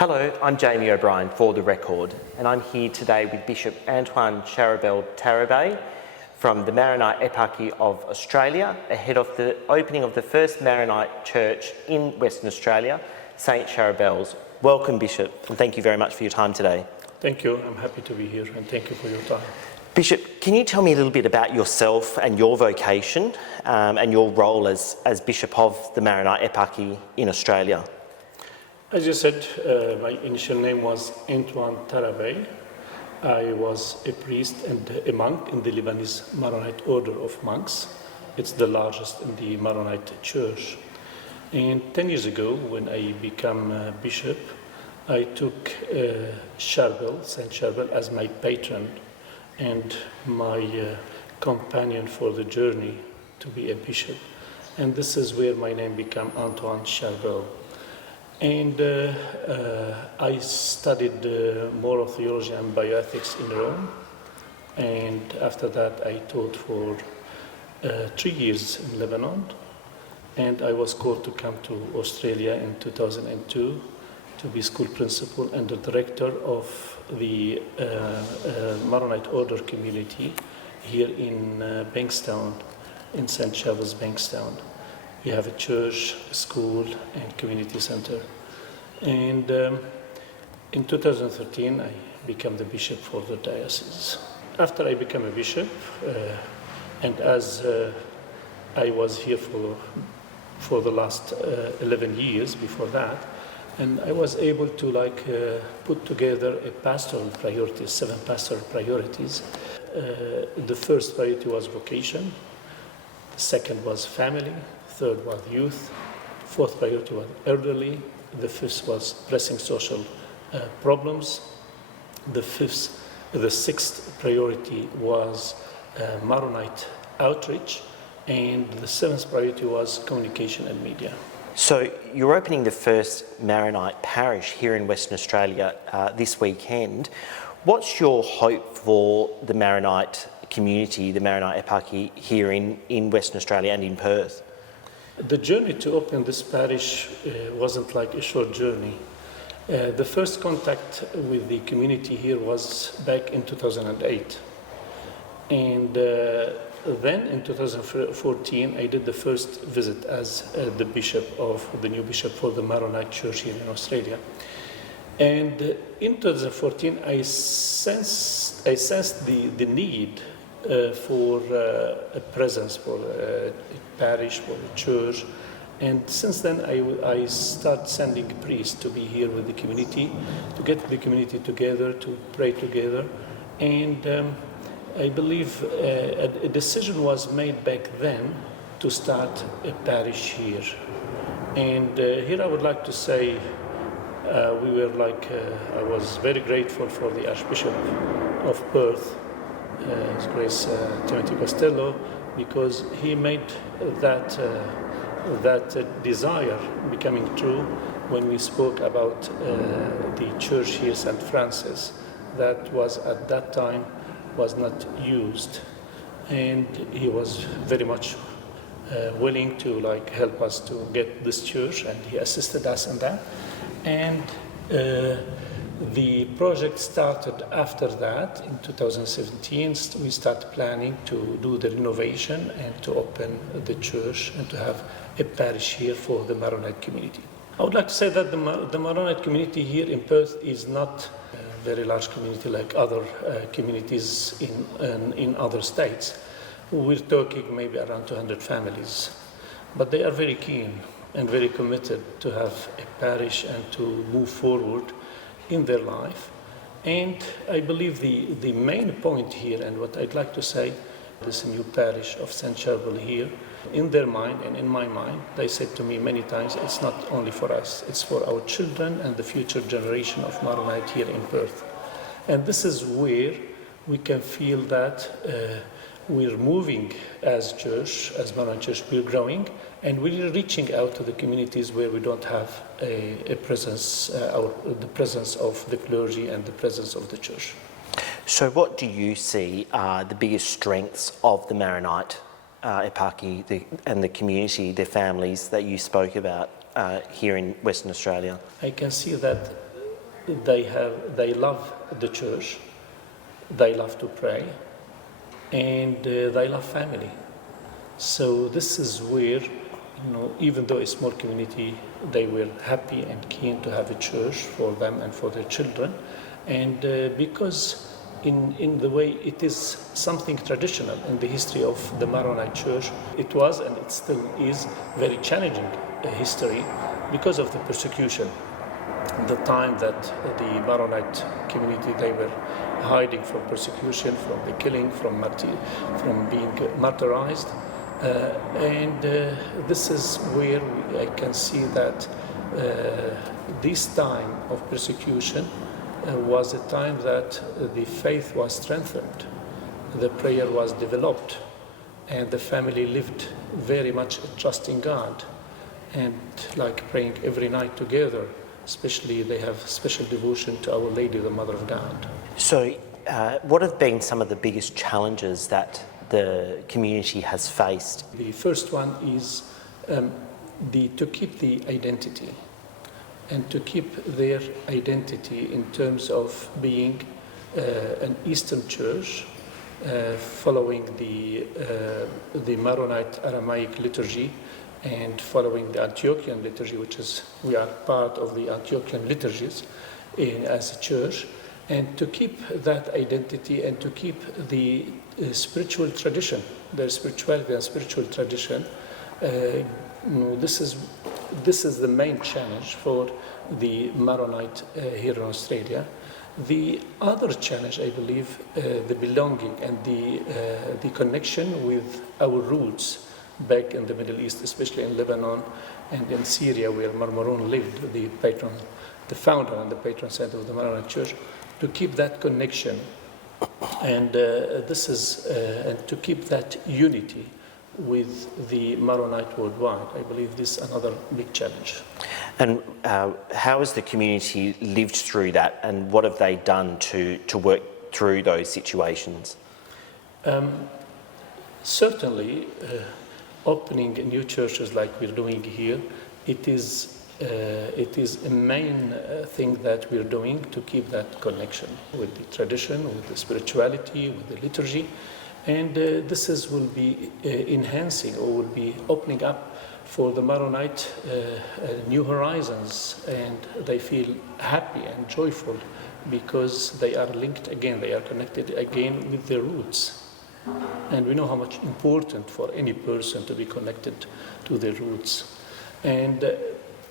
Hello, I'm Jamie O'Brien for The Record, and I'm here today with Bishop Antoine-Charbel Tarabay from the Maronite Eparchy of Australia, ahead of the opening of the first Maronite Church in Western Australia, St Charbel's. Welcome, Bishop, and thank you very much for your time today. Thank you. I'm happy to be here, and thank you for your time. Bishop, can you tell me a little bit about yourself and your vocation and your role as Bishop of the Maronite Eparchy in Australia? As you said, my initial name was Antoine Tarabay. I was a priest and a monk in the Lebanese Maronite Order of Monks. It's the largest in the Maronite Church. And 10 years ago, when I became a bishop, I took Charbel, Saint Charbel, as my patron and my companion for the journey to be a bishop. And this is where my name became Antoine Charbel. And I studied moral theology and bioethics in Rome. And after that, I taught for 3 years in Lebanon. And I was called to come to Australia in 2002 to be school principal and the director of the Maronite Order community here in Bankstown, in St. Charbel's, Bankstown. We have a church, a school, and community center. And in 2013, I became the bishop for the diocese. After I became a bishop, and as I was here for the last 11 years before that, and I was able to put together a pastoral priorities, 7 pastoral priorities. The first priority was vocation, the second was family, third was youth, fourth priority was elderly, the fifth was pressing social problems, the sixth priority was Maronite outreach, and the seventh priority was communication and media. So you're opening the first Maronite parish here in Western Australia this weekend. What's your hope for the Maronite community, the Maronite Eparchy here in Western Australia and in Perth? The journey to open this parish wasn't like a short journey. The first contact with the community here was back in 2008. And then in 2014, I did the first visit as the new bishop for the Maronite Church here in Australia. And in 2014, I sensed the need for a presence, for a parish, for a church. And since then, I started sending priests to be here with the community, to get the community together, to pray together. And I believe a decision was made back then to start a parish here. And here I would like to say I was very grateful for the Archbishop of Perth, His Grace Timothy Costello, because he made that desire becoming true when we spoke about the church here, St. Francis, that was at that time was not used, and he was very much willing to help us to get this church, and he assisted us in that. And the project started after that. In 2017, we started planning to do the renovation and to open the church and to have a parish here for the Maronite community. I would like to say that the Maronite community here in Perth is not a very large community like other communities in other states. We're talking maybe around 200 families, but they are very keen and very committed to have a parish and to move forward in their life. And I believe the main point here, and what I'd like to say, this new parish of St. Charbel here, in their mind and in my mind, they said to me many times, it's not only for us, it's for our children and the future generation of Maronite here in Perth. And this is where we can feel that we're moving as church, as Maronite Church, we're growing, and we're reaching out to the communities where we don't have a presence, the presence of the clergy and the presence of the church. So what do you see are the biggest strengths of the Maronite Eparchy and the community, their families that you spoke about here in Western Australia? I can see that they love the church, they love to pray, and they love family. So this is where, even though a small community, they were happy and keen to have a church for them and for their children. And because in the way it is something traditional in the history of the Maronite Church, it was and it still is very challenging history because of the persecution. The time that the Maronite community, they were hiding from persecution, from the killing, from being martyrized. This is where I can see that this time of persecution was a time that the faith was strengthened, the prayer was developed, and the family lived very much trusting God and like praying every night together. Especially they have special devotion to Our Lady, the Mother of God. So what have been some of the biggest challenges that the community has faced? The first one is to keep the identity and to keep their identity in terms of being an Eastern church following the Maronite Aramaic liturgy and following the Antiochian liturgy, we are part of the Antiochian liturgies as a church, and to keep that identity and to keep the spiritual tradition, their spirituality and spiritual tradition. This is the main challenge for the Maronite here in Australia. The other challenge, I believe, the belonging and the connection with our roots back in the Middle East, especially in Lebanon and in Syria, where Marmaron lived, the founder and the patron saint of the Maronite Church, to keep that connection and and to keep that unity with the Maronite worldwide. I believe this is another big challenge. And how has the community lived through that, and what have they done to work through those situations? Certainly, opening new churches like we're doing here, it is a main thing that we're doing to keep that connection with the tradition, with the spirituality, with the liturgy. And will be enhancing or will be opening up for the Maronite new horizons, and they feel happy and joyful because they are linked again, they are connected again with their roots. And we know how much important for any person to be connected to their roots. And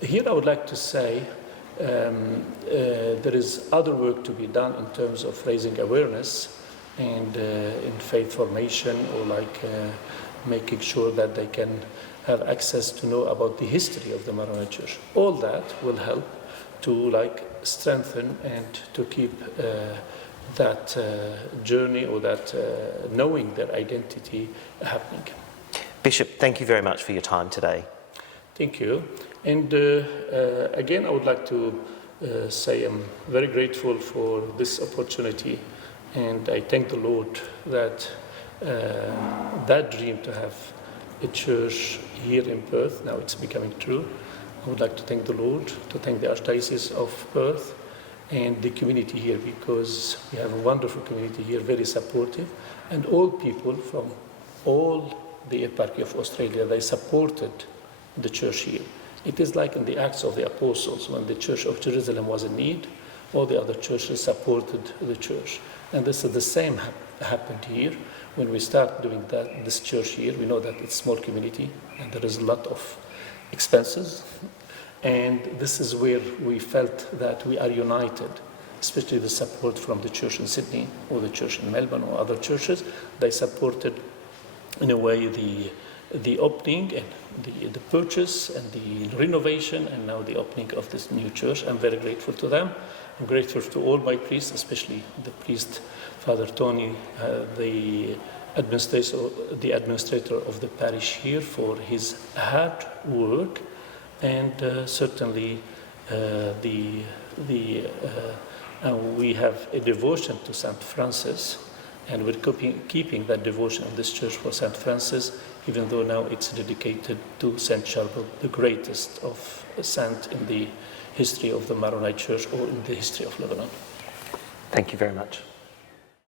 here I would like to say there is other work to be done in terms of raising awareness and in faith formation, or making sure that they can have access to know about the history of the Maronite Church. All that will help to strengthen and to keep that journey or that knowing their identity happening. Bishop, thank you very much for your time today. Thank you. And again, I would like to say I'm very grateful for this opportunity, and I thank the Lord that that dream to have a church here in Perth, now it's becoming true. I would like to thank the Lord, to thank the Archdiocese of Perth and the community here, because we have a wonderful community here, very supportive, and all people from all the Eparchy of Australia, they supported the church here. It is like in the Acts of the Apostles, when the Church of Jerusalem was in need, all the other churches supported the church. And this is the same happened here. When we start doing this church here, we know that it's a small community and there is a lot of expenses. And this is where we felt that we are united, especially the support from the church in Sydney or the church in Melbourne or other churches. They supported, in a way, the opening and the purchase and the renovation, and now the opening of this new church. I'm very grateful to them. I'm grateful to all my priests, especially the priest, Father Tony, the administrator of the parish here, for his hard work. And certainly we have a devotion to Saint Francis, And we're keeping that devotion of this church for St. Francis, even though now it's dedicated to St. Charbel, the greatest of saint in the history of the Maronite Church or in the history of Lebanon. Thank you very much.